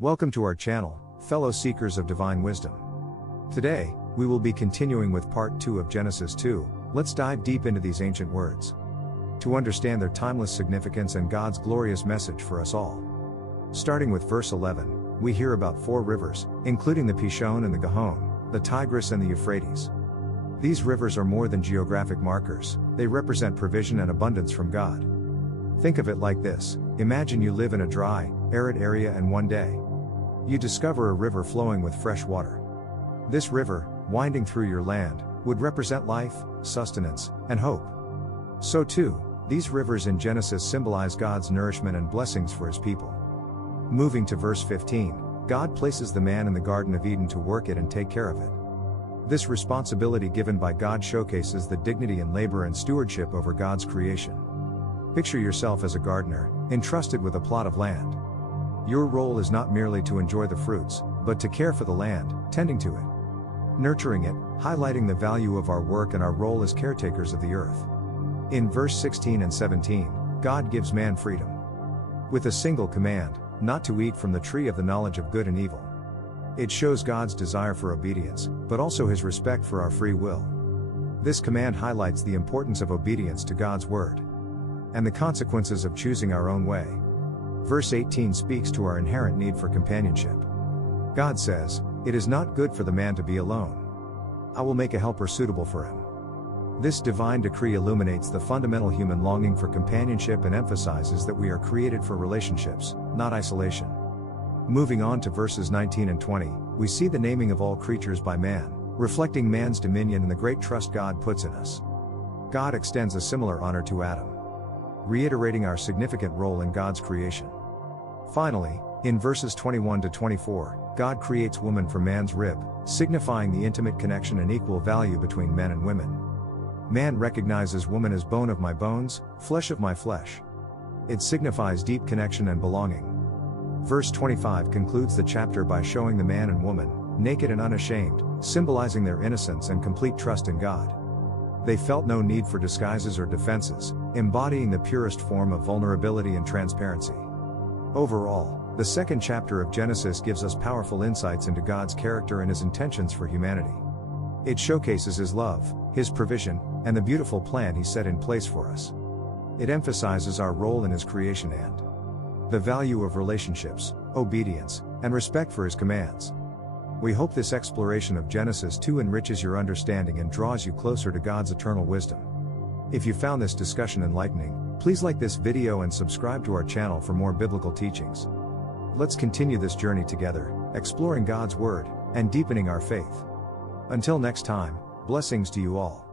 Welcome to our channel, fellow seekers of divine wisdom. Today, we will be continuing with part 2 of Genesis 2. Let's dive deep into these ancient words to understand their timeless significance and God's glorious message for us all. Starting with verse 11, we hear about 4 rivers, including the Pishon and the Gihon, the Tigris and the Euphrates. These rivers are more than geographic markers, they represent provision and abundance from God. Think of it like this: imagine you live in a dry, arid area and one day you discover a river flowing with fresh water. This river, winding through your land, would represent life, sustenance, and hope. So too, these rivers in Genesis symbolize God's nourishment and blessings for his people. Moving to verse 15, God places the man in the Garden of Eden to work it and take care of it. This responsibility given by God showcases the dignity and labor and stewardship over God's creation. Picture yourself as a gardener, entrusted with a plot of land. Your role is not merely to enjoy the fruits, but to care for the land, tending to it, nurturing it, highlighting the value of our work and our role as caretakers of the earth. In verse 16 and 17, God gives man freedom, with a single command, not to eat from the tree of the knowledge of good and evil. It shows God's desire for obedience, but also his respect for our free will. This command highlights the importance of obedience to God's word, and the consequences of choosing our own way. Verse 18 speaks to our inherent need for companionship. God says, "It is not good for the man to be alone. I will make a helper suitable for him." This divine decree illuminates the fundamental human longing for companionship and emphasizes that we are created for relationships, not isolation. Moving on to verses 19 and 20, we see the naming of all creatures by man, reflecting man's dominion and the great trust God puts in us. God extends a similar honor to Adam, reiterating our significant role in God's creation. Finally, in verses 21 to 24, God creates woman from man's rib, signifying the intimate connection and equal value between men and women. Man recognizes woman as bone of my bones, flesh of my flesh. It signifies deep connection and belonging. Verse 25 concludes the chapter by showing the man and woman, naked and unashamed, symbolizing their innocence and complete trust in God. They felt no need for disguises or defenses, embodying the purest form of vulnerability and transparency. Overall, the second chapter of Genesis gives us powerful insights into God's character and his intentions for humanity. It showcases his love, his provision, and the beautiful plan he set in place for us. It emphasizes our role in his creation and the value of relationships, obedience, and respect for his commands. We hope this exploration of Genesis 2 enriches your understanding and draws you closer to God's eternal wisdom. If you found this discussion enlightening, please like this video and subscribe to our channel for more biblical teachings. Let's continue this journey together, exploring God's word, and deepening our faith. Until next time, blessings to you all.